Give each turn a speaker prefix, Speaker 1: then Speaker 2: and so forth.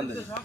Speaker 1: 四双